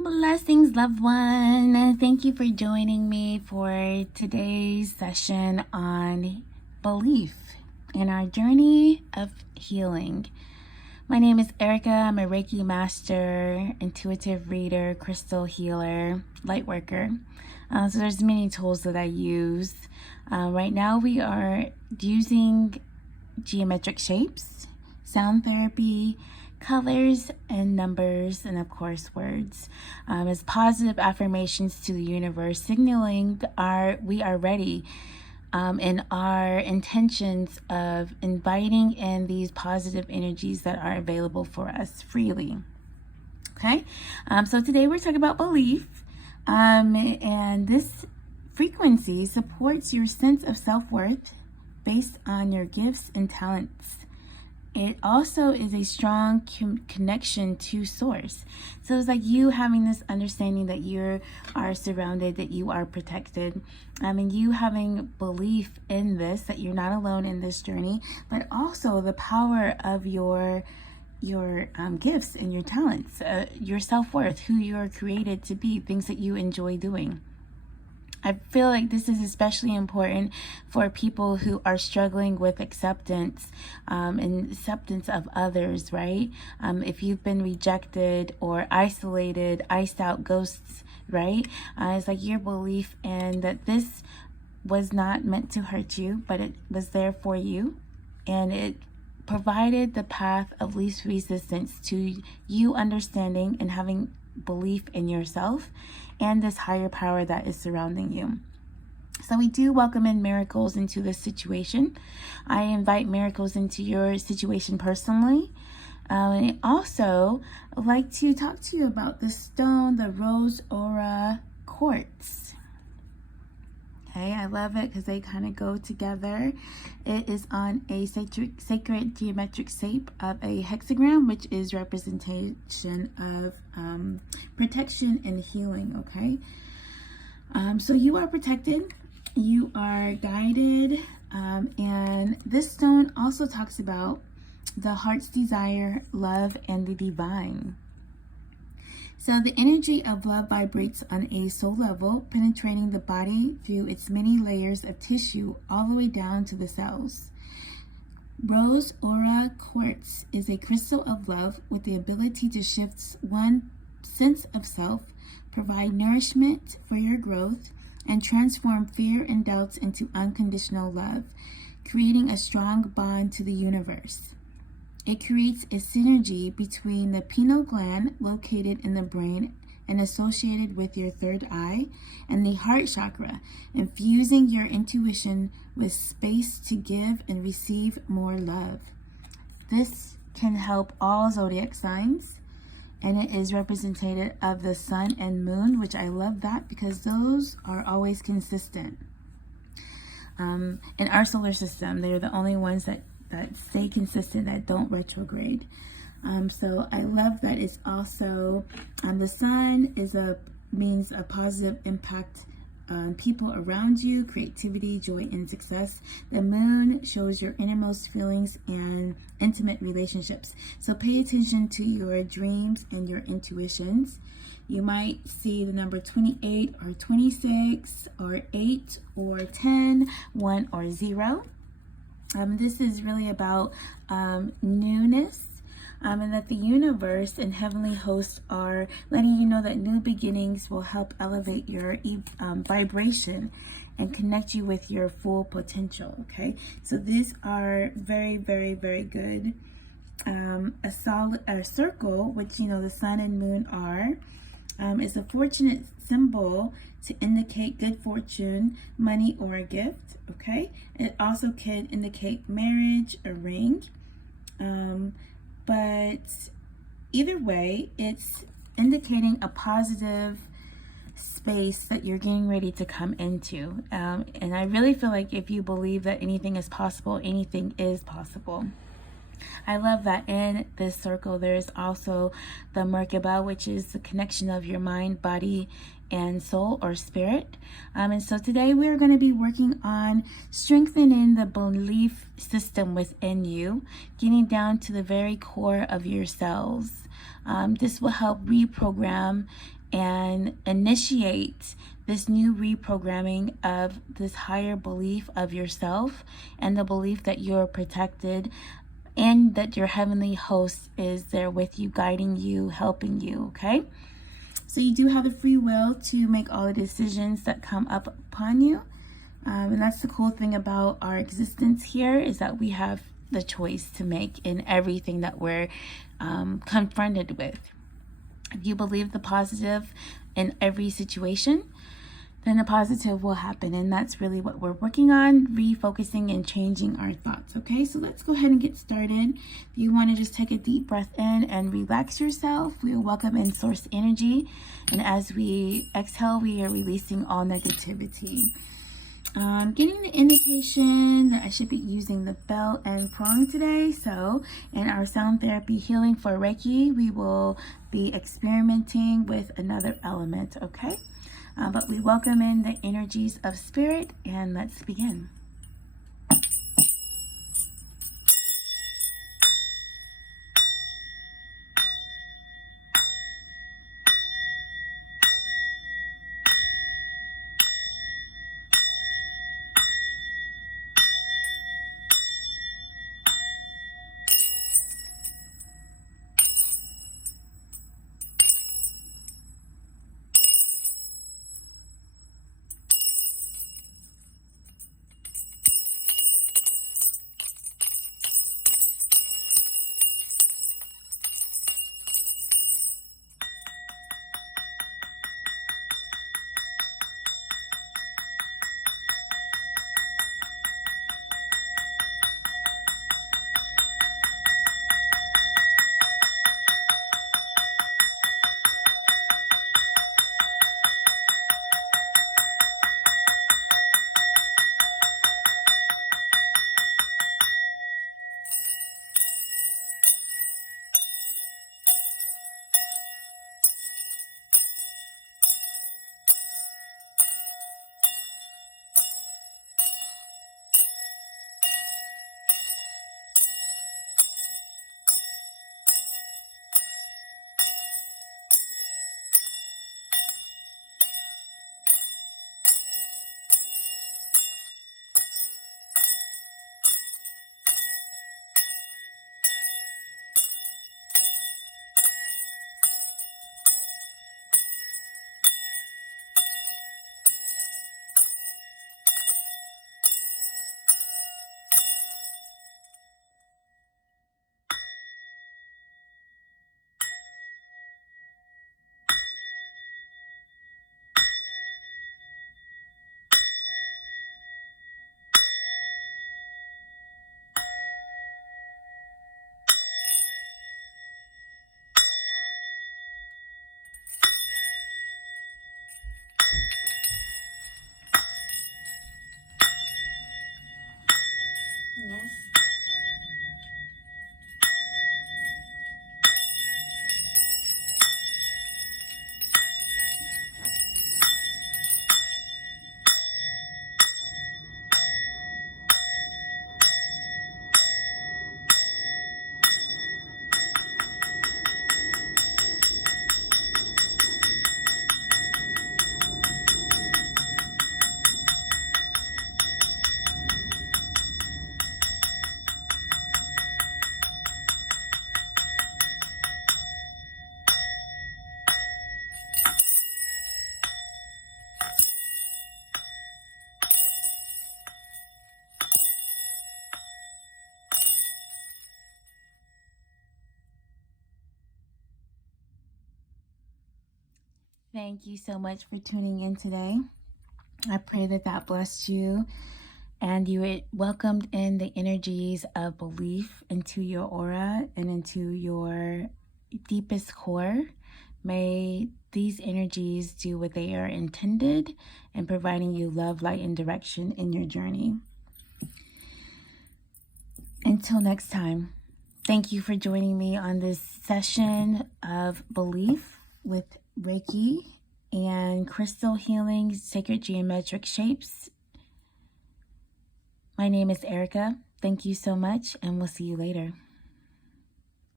Blessings, loved one. Thank you for joining me for today's session on belief in our journey of healing. My name is Erica. I'm a Reiki master, intuitive reader, crystal healer, light worker. So there's many tools that I use. Right now we are using geometric shapes, sound therapy, colors and numbers, and of course words, as positive affirmations to the universe, signaling we are ready, in our intentions of inviting in these positive energies that are available for us freely. Okay, so today we're talking about belief, and this frequency supports your sense of self-worth based on your gifts and talents. It also is a strong connection to source. So it's like you having this understanding that you are surrounded, that you are protected, and you having belief in this, that you're not alone in this journey, but also the power of your gifts and your talents, your self-worth, who you're created to be, things that you enjoy doing. I feel like this is especially important for people who are struggling with acceptance, and acceptance of others, right? If you've been rejected or isolated, iced out ghosts, right? It's like your belief in that this was not meant to hurt you, but it was there for you. And it provided the path of least resistance to you understanding and having belief in yourself and this higher power that is surrounding you. So we do welcome in miracles into this situation. I invite miracles into your situation personally. And I also like to talk to you about the stone, the Rose Aura Quartz. Okay, I love it because they kind of go together. It is on a sacred geometric shape of a hexagram, which is representation of protection and healing. Okay, so you are protected, you are guided, and this stone also talks about the heart's desire, love, and the divine. So the energy of love vibrates on a soul level, penetrating the body through its many layers of tissue all the way down to the cells. Rose Aura Quartz is a crystal of love with the ability to shift one's sense of self, provide nourishment for your growth, and transform fear and doubts into unconditional love, creating a strong bond to the universe. It creates a synergy between the pineal gland located in the brain and associated with your third eye and the heart chakra, infusing your intuition with space to give and receive more love. This can help all zodiac signs, and it is representative of the sun and moon, which I love that because those are always consistent. In our solar system, they're the only ones that stay consistent, that don't retrograde. So I love that it's also, the sun means a positive impact on people around you, creativity, joy, and success. The moon shows your innermost feelings and intimate relationships. So pay attention to your dreams and your intuitions. You might see the number 28 or 26 or 8 or 10, 1 or 0. This is really about newness, and that the universe and heavenly hosts are letting you know that new beginnings will help elevate your vibration and connect you with your full potential. Okay, so these are very, very, very good. A circle, which the sun and moon are, is a fortunate symbol to indicate good fortune, money, or a gift. Okay, it also can indicate marriage, a ring, but either way, it's indicating a positive space that you're getting ready to come into. And I really feel like if you believe that anything is possible, anything is possible. I love that in this circle there's also the Merkaba, which is the connection of your mind, body, and soul or spirit. And so today we're going to be working on strengthening the belief system within you, getting down to the very core of your cells. This will help reprogram and initiate this new reprogramming of this higher belief of yourself and the belief that you're protected and that your heavenly host is there with you, guiding you, helping you, okay? So you do have the free will to make all the decisions that come up upon you. And that's the cool thing about our existence here, is that we have the choice to make in everything that we're confronted with. If you believe the positive in every situation, then the positive will happen. And that's really what we're working on, refocusing and changing our thoughts. Okay, so let's go ahead and get started. If you want to just take a deep breath in and relax yourself, we will welcome in source energy. And as we exhale, we are releasing all negativity. Getting the indication that I should be using the bell and prong today. So in our sound therapy healing for Reiki, we will be experimenting with another element, okay? But we welcome in the energies of spirit, and let's begin. Yes. Thank you so much for tuning in today. I pray that that blessed you and you welcomed in the energies of belief into your aura and into your deepest core. May these energies do what they are intended in providing you love, light, and direction in your journey. Until next time, thank you for joining me on this session of belief with Reiki and crystal healing, sacred geometric shapes. My name is Erica. Thank you so much, and we'll see you later.